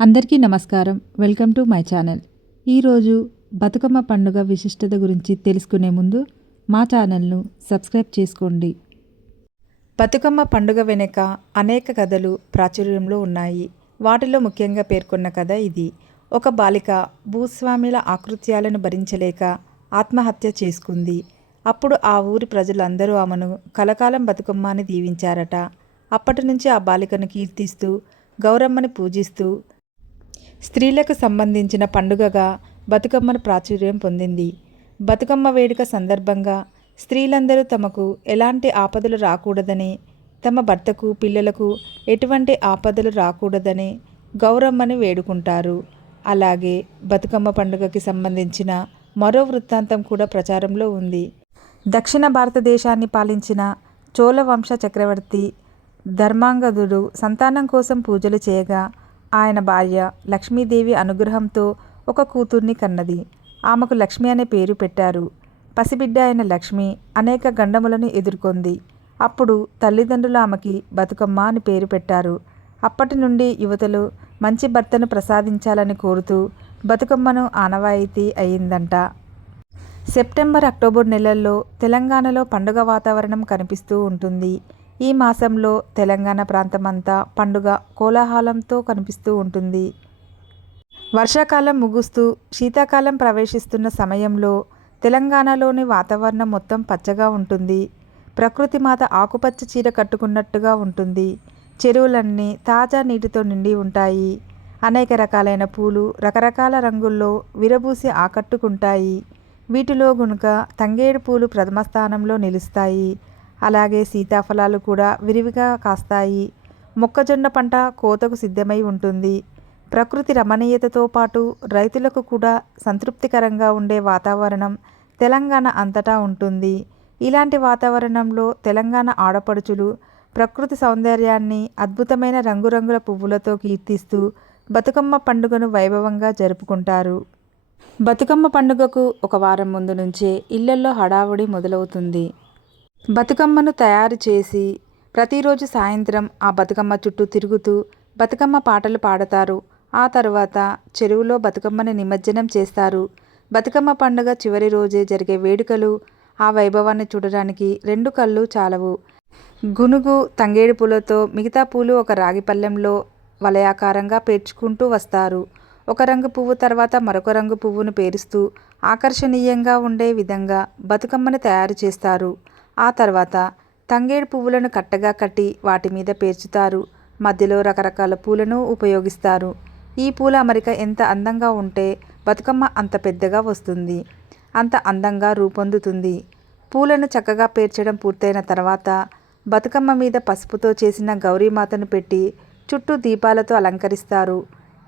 అందరికీ నమస్కారం. Welcome to my channel. ఈరోజు బతుకమ్మ పండుగ విశిష్టత గురించి తెలుసుకునే ముందు మా ఛానల్ను సబ్స్క్రైబ్ చేసుకోండి. బతుకమ్మ పండుగ వెనుక అనేక కథలు ప్రాచుర్యంలో ఉన్నాయి. వాటిలో ముఖ్యంగా పేర్కొన్న కథ ఇది. ఒక బాలిక భూస్వామిల ఆకృత్యాలను భరించలేక ఆత్మహత్య చేసుకుంది. అప్పుడు ఆ ఊరి ప్రజలందరూ ఆమెను కలకాలం బతుకమ్మ అని దీవించారట. అప్పటి నుంచి ఆ బాలికను కీర్తిస్తూ గౌరమ్మని పూజిస్తూ స్త్రీలకు సంబంధించిన పండుగగా బతుకమ్మను ప్రాచుర్యం పొందింది. బతుకమ్మ వేడుక సందర్భంగా స్త్రీలందరూ తమకు ఎలాంటి ఆపదలు రాకూడదని తమ భర్తకు పిల్లలకు ఎటువంటి ఆపదలు రాకూడదని గౌరమ్మని వేడుకుంటారు. అలాగే బతుకమ్మ పండుగకి సంబంధించిన మరో వృత్తాంతం కూడా ప్రచారంలో ఉంది. దక్షిణ భారతదేశాన్ని పాలించిన చోళ వంశ చక్రవర్తి ధర్మాంగదుడు సంతానం కోసం పూజలు చేయగా ఆయన భార్య లక్ష్మీదేవి అనుగ్రహంతో ఒక కూతుర్ని కన్నది. ఆమెకు లక్ష్మి అనే పేరు పెట్టారు. పసిబిడ్డ అయిన లక్ష్మి అనేక గండములను ఎదుర్కొంది. అప్పుడు తల్లిదండ్రులు ఆమెకి బతుకమ్మ అని పేరు పెట్టారు. అప్పటి నుండి యువతలు మంచి భర్తను ప్రసాదించాలని కోరుతూ బతుకమ్మను ఆనవాయితీ అయిందంట. సెప్టెంబర్ అక్టోబర్ నెలల్లో తెలంగాణలో పండుగ వాతావరణం కనిపిస్తూ ఉంటుంది. ఈ మాసంలో తెలంగాణ ప్రాంతమంతా పండుగ కోలాహలంతో కనిపిస్తూ ఉంటుంది. వర్షాకాలం ముగుస్తూ శీతాకాలం ప్రవేశిస్తున్న సమయంలో తెలంగాణలోని వాతావరణం మొత్తం పచ్చగా ఉంటుంది. ప్రకృతి మాత ఆకుపచ్చ చీర కట్టుకున్నట్టుగా ఉంటుంది. చెరువులన్నీ తాజా నీటితో నిండి ఉంటాయి. అనేక రకాలైన పూలు రకరకాల రంగుల్లో విరబూసి ఆకట్టుకుంటాయి. వీటిలో గునుక తంగేడు పూలు ప్రథమ స్థానంలో నిలుస్తాయి. అలాగే సీతాఫలాలు కూడా విరివిగా కాస్తాయి. మొక్కజొన్న పంట కోతకు సిద్ధమై ఉంటుంది. ప్రకృతి రమణీయతతో పాటు రైతులకు కూడా సంతృప్తికరంగా ఉండే వాతావరణం తెలంగాణ అంతటా ఉంటుంది. ఇలాంటి వాతావరణంలో తెలంగాణ ఆడపడుచులు ప్రకృతి సౌందర్యాన్ని అద్భుతమైన రంగురంగుల పువ్వులతో కీర్తిస్తూ బతుకమ్మ పండుగను వైభవంగా జరుపుకుంటారు. బతుకమ్మ పండుగకు ఒక వారం ముందు నుంచే ఇళ్ళల్లో హడావుడి మొదలవుతుంది. బతుకమ్మను తయారు చేసి ప్రతిరోజు సాయంత్రం ఆ బతుకమ్మ చుట్టూ తిరుగుతూ బతుకమ్మ పాటలు పాడతారు. ఆ తర్వాత చెరువులో బతుకమ్మని నిమజ్జనం చేస్తారు. బతుకమ్మ పండుగ చివరి రోజే జరిగే వేడుకలు ఆ వైభవాన్ని చూడడానికి రెండు కళ్ళు చాలవు. గునుగు తంగేడు పూలతో మిగతా పూలు ఒక రాగి పళ్ళెంలో వలయాకారంగా పేర్చుకుంటూ వస్తారు. ఒక రంగు పువ్వు తర్వాత మరొక రంగు పువ్వును పేరుస్తూ ఆకర్షణీయంగా ఉండే విధంగా బతుకమ్మను తయారు చేస్తారు. ఆ తర్వాత తంగేడు పువ్వులను కట్టగా కట్టి వాటి మీద పేర్చుతారు. మధ్యలో రకరకాల పూలను ఉపయోగిస్తారు. ఈ పూల అమరిక ఎంత అందంగా ఉంటే బతుకమ్మ అంత పెద్దగా వస్తుంది. అంత అందంగా రూపొందుతుంది. పూలను చక్కగా పేర్చడం పూర్తయిన తర్వాత బతుకమ్మ మీద పసుపుతో చేసిన గౌరీమాతను పెట్టి చుట్టూ దీపాలతో అలంకరిస్తారు.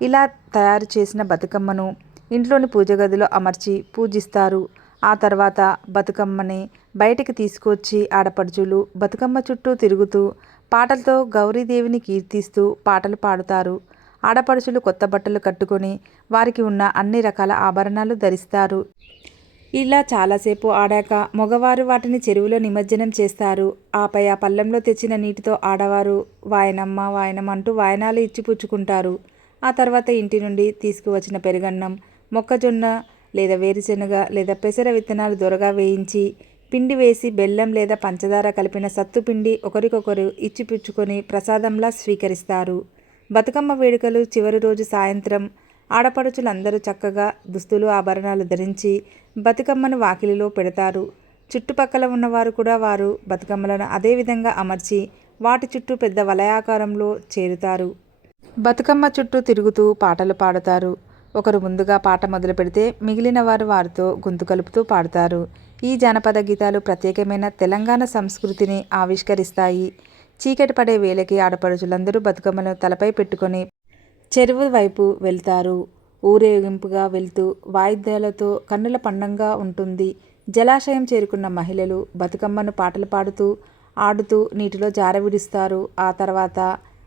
ఇలా తయారు చేసిన బతుకమ్మను ఇంట్లోని పూజ గదిలో అమర్చి పూజిస్తారు. ఆ తర్వాత బతుకమ్మని బయటికి తీసుకొచ్చి ఆడపడుచులు బతుకమ్మ చుట్టూ తిరుగుతూ పాటలతో గౌరీదేవిని కీర్తిస్తూ పాటలు పాడుతారు. ఆడపడుచులు కొత్త బట్టలు కట్టుకొని వారికి ఉన్న అన్ని రకాల ఆభరణాలు ధరిస్తారు. ఇలా చాలాసేపు ఆడాక మగవారు వాటిని చెరువులో నిమజ్జనం చేస్తారు. ఆపై ఆ పళ్ళెంలో తెచ్చిన నీటితో ఆడవారు వాయనమ్మ వాయనం అంటూ వాయనాలు ఇచ్చి పుచ్చుకుంటారు ఆ తర్వాత ఇంటి నుండి తీసుకువచ్చిన పెరుగన్నం మొక్కజొన్న లేదా వేరుశెనగ లేదా పెసర విత్తనాలు దొరగా వేయించి పిండి వేసి బెల్లం లేదా పంచదార కలిపిన సత్తుపిండి ఒకరికొకరు ఇచ్చిపుచ్చుకొని ప్రసాదంలా స్వీకరిస్తారు. బతుకమ్మ వేడుకలు చివరి రోజు సాయంత్రం ఆడపడుచులందరూ చక్కగా దుస్తులు ఆభరణాలు ధరించి బతుకమ్మను వాకిలిలో పెడతారు. చుట్టుపక్కల ఉన్నవారు కూడా వారు బతుకమ్మలను అదే విధంగా అమర్చి వాటి చుట్టూ పెద్ద వలయాకారంలో చేరుతారు. బతుకమ్మ చుట్టూ తిరుగుతూ పాటలు పాడతారు. ఒకరు ముందుగా పాట మొదలు పెడితే మిగిలిన వారు వారితో గొంతు కలుపుతూ పాడతారు. ఈ జానపద గీతాలు ప్రత్యేకమైన తెలంగాణ సంస్కృతిని ఆవిష్కరిస్తాయి. చీకటి పడే వేళకి ఆడపడుచులందరూ బతుకమ్మను తలపై పెట్టుకొని చెరువు వైపు వెళ్తారు. ఊరేగింపుగా వెళ్తూ వాయిద్యాలతో కన్నుల పండంగా ఉంటుంది. జలాశయం చేరుకున్న మహిళలు బతుకమ్మను పాటలు పాడుతూ ఆడుతూ నీటిలో జారవిడుస్తారు. ఆ తర్వాత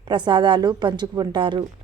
ప్రసాదాలు పంచుకుంటారు.